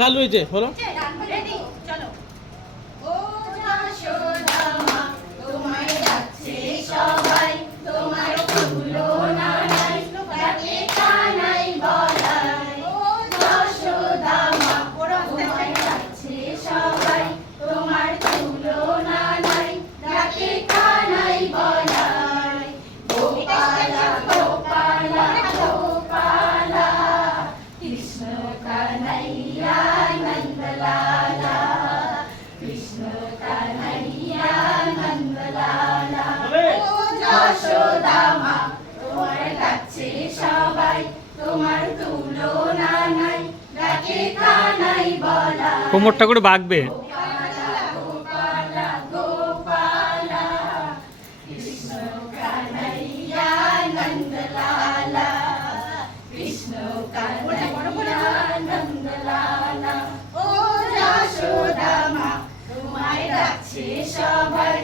চালু হয়েছে বলো। চলো। ও যশোদা মা তোমায় ডাকছে সবাই, তোমার তুলনা নাই, ডাকে কানাই বলাই। ও যশোদা মা তোমায় ডাকছে সবাই, তোমার তুলনা নাই, ডাকে কানাই বলাই। গোপালা গোপালা গোপালা কৃষ্ণ কানাইয়া নন্দলালা, কৃষ্ণ কানাইয়া নন্দলালা। ও যশোদা মা তোমার ডাকছে সবাই, তোমার তুলনা নাই, ডাকে কানাই বলা। কোমরটা করে বাঁকবে। গোপালা গোপালা গোপালা কৃষ্ণ কানাইয়া নন্দলালা, কৃষ্ণ কানাইয়া নন্দলালা। ও যশোদা মা তোমায় ডাকছে সবাই,